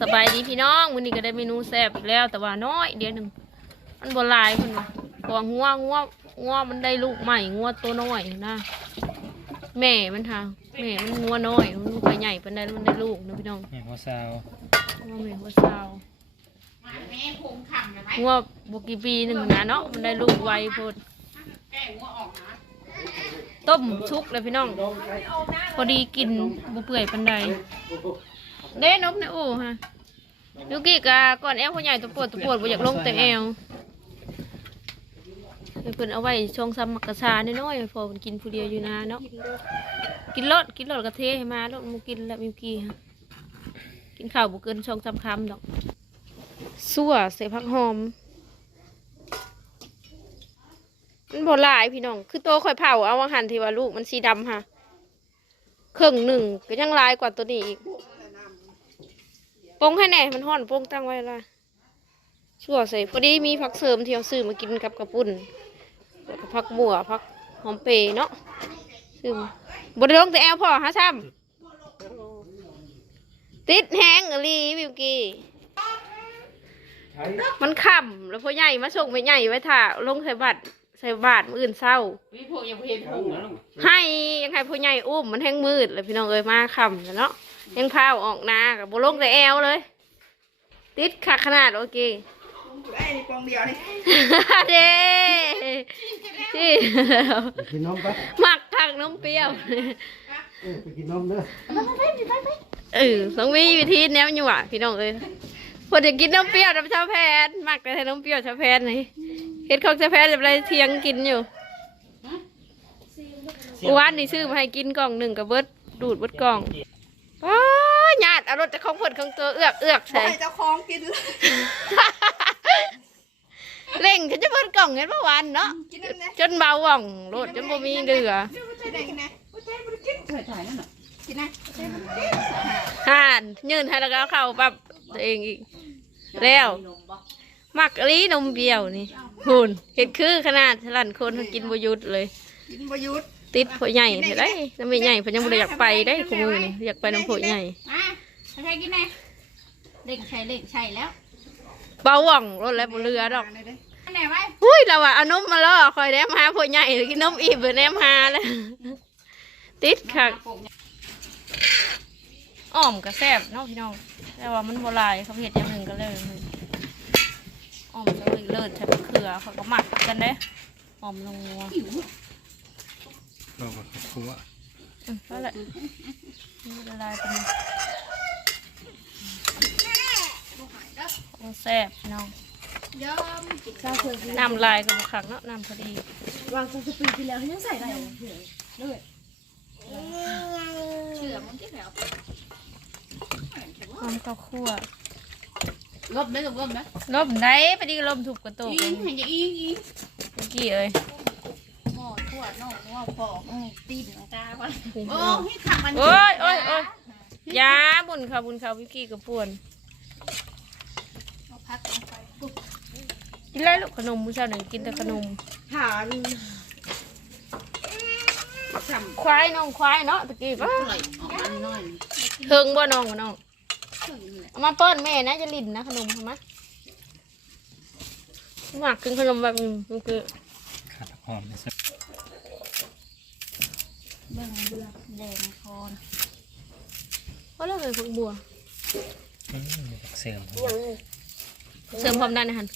สบายดีพี่น้องวันนี้ก็ได้เมนูแซ่บอีกแล้ว แต่ว่าน้อยเดียวหนึ่งมันบหลายเพิ่นว่าเพราะว่างัวงัวงัวมันได้ลูกใหม่งัวตัวน้อยนะ แม่มันทางแม่มันงัวน้อยมันลูกไปใหญ่เป็นได้มันได้ลูกนะพี่น้องแม่หัวซาวงัวแม่งัวสาวงัวบกี่ปีหนึ่งนะเนาะมันได้ลูกไวโพดต้มชุกเลยพี่น้อง พอดีกินบุเปื่อยปันใด เด้นบในอู่ฮะลูกกี้กะก่อนแอลพ่อใหญ่ตัวปวดตัวปวดบ่อยากลงแต่แอลเพิ่นเอาไว้ช่องซ้ำมักกะซาน้อยๆพอเพิ่นกินผู้เดียวอยู่นะเนาะกินรสกินรสกระเทให้มาแล้วมูกินแล้วมิวกี้ฮะกินข้าวบุเกินช่องซ้ำคำดอกสั่วใส่ผักหอมมันบ่หลายพี่น้อง คือโตค่อยเผาเอาอาหารที่ว่าลูกมันสีดำค่ะครึ่งหนึ่งก็ยังลายกว่าตัวนี้อีก ปงให้แน่ มันห่อนปงตั้งไว้ละชั่วใส่พอดีมีผักเสริมที่เอาซื้อมากินกับกระปุ่นแล้วก็ผักบัวผักหอมเปรย์เนาะซื้อมาบไดลงแต่แอลพอฮะซ้ำติดแห้งอหลีวิวกี้มันขำแล้วพ่อใหญ่มาส่งไปใหญ่ไว้ถ่าลงใส่บัตรใส่บาทมืออื่นเศร้าวิพวกยังเห็นหูนะลูกให้ยังให้ผู้ใหญ่อุ้มมันแห้งมืดเลยพี่น้องเอ้ยมาคำแล้วเนาะ ยังพาวออกนากับโบลงแต่แอวเลย ติดขาขนาดโอเคได้ในกล่องเดียวนี่เด้ที่ไปกินนมปะหมักทางน้ำเปรี้ยวเออไปกินนมเด้อเออต้องมีวิธีแนวอยู่อะพี่น้องเอ้ยพอจะกินน้ำเปรี้ยวน้ำชาแพนหมักแต่น้ำเปรี้ยวชาแพนนี่เฮ็ดของชาแพนจะไปเทียงกินอยู่วานนี่ซื้อมาให้กินกล่องหนึ่งกับเบิดดูดเบิดกล่อง ป้าหยาดเอารถจะของผลของตัวเอือกเอือกใส่ให้เจ้าของกินเลยเล่งฉันจะเบิดกล่องเห็นเมื่อวานเนาะกินนั่นนะจนเบาหว่องรถจนบ่มีเดือกินได้กินนะกินนะห่านยืนให้แล้วก็เอาเข้าปั๊บตัวเองอีก แล้ว มักอลีนมเปรี้ยวนี่หุ่นเห็ดคือขนาดฉลันคนกินบหยุดเลยกินประยุทธ์ ติดผัวใหญ่เห็นได้น้ำไม่ใหญ่เพนยังบ่ได้อยากไปได้ขมือนี่อยากไปน้ำผัวใหญ่มาใครกินแน่เล่งใช่เล่งใช่แล้วเบาหว่องรถแล้วบ่เรือดอกเลยเด้แน่ไว้หุ้ยเราว่าเอานมมาล่อคอยแนมหาผัวใหญ่กินนมอีบเบอแนมหาเลยติดค่ะอ้อมกระแซบเนาะพี่น้อง แต่ว่ามันโบราณเขาเห็ดอย่างหนึ่งก็เลยอ้อมจะเลยเลิศใช้มะเขือเขาก็หมักกันเด้อ้อมลงงัว เราก็ครัวอืมนั่นแหละนี่ละลายไปเลยของแซ่บพี่น้องยอมน้ำลายกับขักเนาะน้ำพอดีเชื่อมึงที่แล้วหอมข้าวคั่วลบได้ลบลบนะลมได้พอดีก็ลมถูกกระตุกอิงเห็นจะอิงอิงเมื่อกี้เอ้ย หม้อทั่วน้องหม้อปอกตีนตาวันโอ้โอ้ให้ขับมันโอ้ยโอ้ยโอ้ยยาบุญค่ะบุญค่ะวิกกี้กับป่วนพักลงไปปุ๊บกินไรลูกขนมมื้อเช้าหนึ่งกินแต่ขนมหานควายน้องควายเนาะตะกี้ปะหน่อยออกมาหน่อยเทิงบ่น้องบ่น้องเอามาเปิ้นแม่นะจะลิ้นนะขนมทำไมหมักกินขนมแบบนี้มันคือขาดหอมในสัก เบิ่งเลือดแดงคอนเพราะเราเป็นพวกบัวอืมเสื่อมเสริมความดันนะฮัน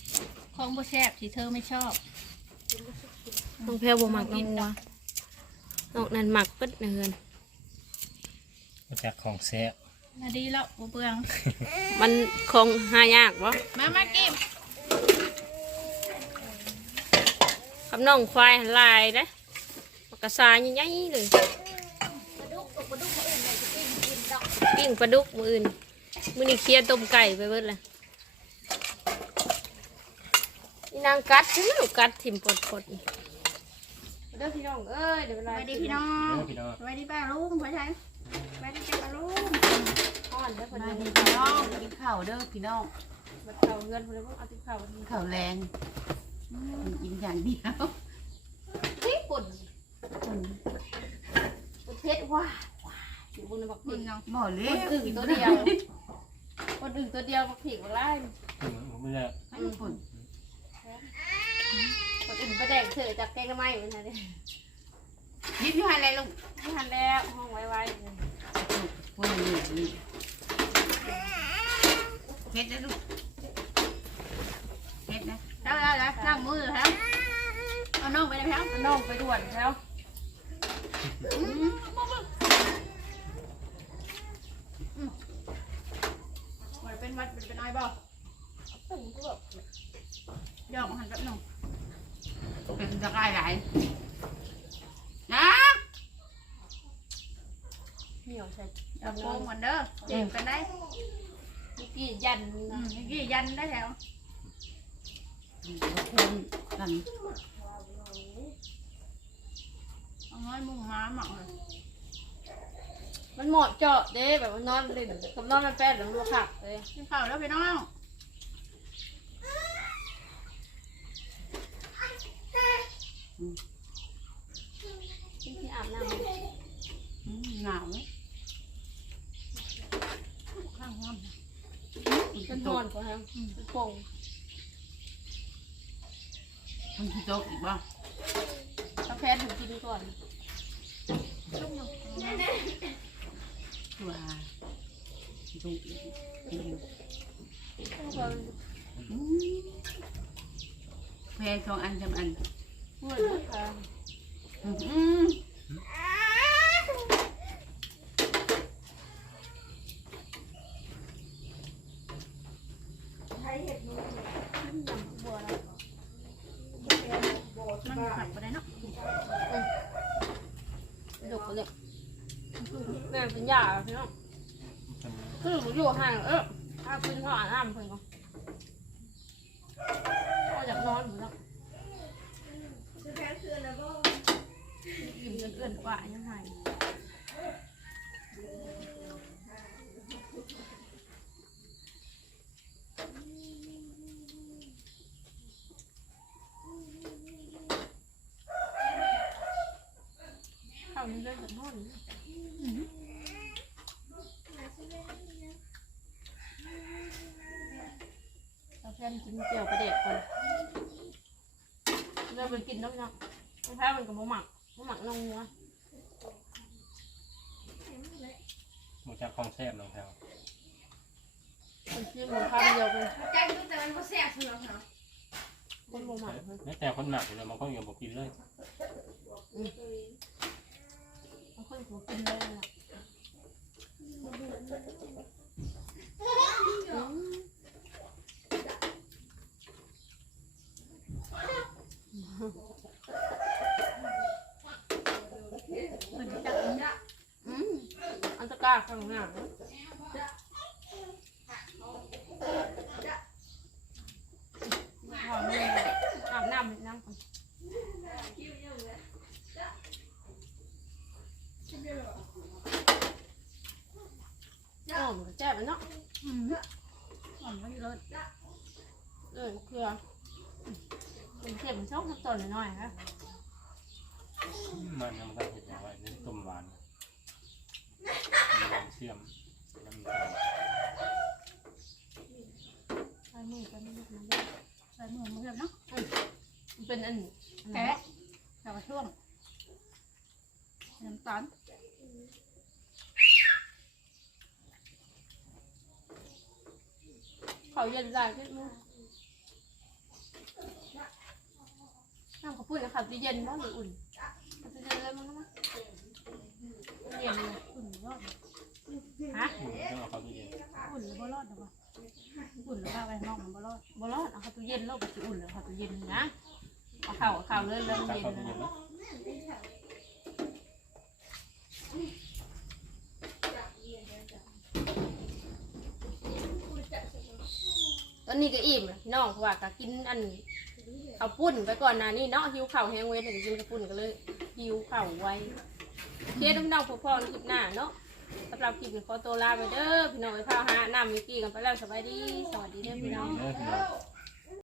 ของบ่แซ่บที่เธอไม่ชอบน้องแพรวบ่หมักน้องวัวนอกนั้นหมักปึ๊ดเนือนมาจากของแซ่บมาดีแล้วบ่เปลืองมันคงหายากวะมามากินกับน้องควายหันลายนะปา กกาซาใหญ่ๆเลยปิ้งปลาดุกมืออื่นมือนี่เคลียร์ต้มไก่ไปเบิดเลยนี่นางกัดซื้อลูกกัดถิ่มปดปดเด้อพี่น้องเอ้ยเดี๋ยวเวสลาวัสดีพี่น้องพี่น้องสวัสดีป้าลุงพ่อชัยสวัสดีป้าลุงอ่อนเด้อพอมาดีดีพี่น้องกินข้าวเด้อพี่น้องมาเข่าเงินพอดีว่าเอาที่เข่ากินข้าวแรงกินอย่างเดียวที่ปุ่นปุ่น เพชรว้าว้าอยู่บนบักคุปุ่ณนน้องหมอเล็กคนอื่นตัวเดียวคนอื่นตัวเดียวมาผิกมาไล่มไม่ได้ให้มันปุ่นคนอื่นประแดงเสือจากแกงไม่เหมือนกันเลยยิบอยู่ให้อะไรลูกไม่ทันแล้วห้องไว้ไว้คนนี่นเผ็ดนะลูกเผ็ดนะแล้วแล้วแล้วล้างมือแล้วเอาน้องไปเลยแล้วเอาน้องไปด่วนแล้ว เหมือน เป็นวัดเป็นเป็นไอ้บ่ยอกหันแป๊บหนึงเป็นตะไคร้ไหลนะเหนียวใช่อย่าโกงกันเด้อเจ็บกันได้เมื่อกี้ยันอืนะมยี่ยันได้แล้วคนกันเอาน้อยมุ่งม้าหมักเลย มันเหมาะเจาะเด้แบบมันนอนเล่นกับนอนมันแป้นหรือลวกผักเลยกินข้าวแล้วพี่น้องที่ที่อาบน้อืมหนาวไหมข้างห้องำมันนอนกว่าฮะมันโป่งมันคือโต๊ะอีกบ้างกาแฟถึงกินก่อนตั ว่าดูอีกอืมอืมแพรสองอันจำอันอืมมันขับไปได้เนาะดุกเลย แม่เป็นยาพี่น้องเป็นคืออยู่ห่างเออถ้าขึ้นเขาอ่านน้ำเพิ่นก็ก็อยากนอนอยู่แล้วยิ้มจนเอื้อนกว่ายังไงเข้านี่เล่นกับนอนอยู่เราแพน กินเจียวประเด็กก่อนเราไปกินน้ำเนาะมะพร้าวมันกับมะหมักมะหมักนงเนื้อหมูจากของแซ่บน้องแถวคนชื่อมะพร้าวเดียวกันใจรู้แต่มันก็แซ่บสำหรับเราคนมะหมักเลยแม้แต่คนหนักอยู่เลยมันก็ยังบอกกินเลยบางคนหัวกินเลยนะอืมอันตะกร้า ข้างหน้าหอมเลยอาบน้ำอาบน้ำก่อนอ๋อมันก็แจ่บมันเนาะอืมอ่อนไม่เลิศเออเกลือเป็นเทียบมันชอบต้นหน่อยๆค่ะมันมันก็เห็นอย่างไรนี่ต้มหวาน มีหวานเชื่อมแล้วมีไข่ใช้มือกันนิดนึงได้ใส่หมูมันเนาะมันเป็นอันนี้แกะแล้วก็ช่วงน้ำตาลเขาเย็นได้ใช่ไหมน้ำข้าวปุ้นนะคะจะเย็นบ้างหรืออุ่นมันจะเย็นเลยมั้งนะมันเย็นเลยอุ่นรอดฮะอืมต้องเอาเข้าตู้เย็นอุ่นหรือบ่รอดเดี๋ยวก่อนอุ่นหรือว่าไปนอกมันบ่รอดบ่รอดเอาข้าวตู้เย็นแล้วก็จะอุ่นเลยข้าวตู้เย็นนะเอาข้าวเอาข้าวเลยแล้วมันตักเย็นเข้าตู้เลยเย็นนะตอนนี้ก็อิ่มแล้วพี่น้องเพราะว่าก็กินอันข้าวปุ้นไปก่อนหนะนี่เนาะหิวข้าวแห้งเว้นถึงกินข้าวปุ้นก็เลยหิวข้าวไวเคลียร์น้ำน้องพ่อๆในคลิปหน้าเนาะ สำหรับคลิปนี้ขอตัวลาไปเด้อพี่น้องไปข้าหาน้ำมิกกี้กันไปแล้วสบายดีสวัสดีเด้อพี่น้อง เด้อพี่น้อง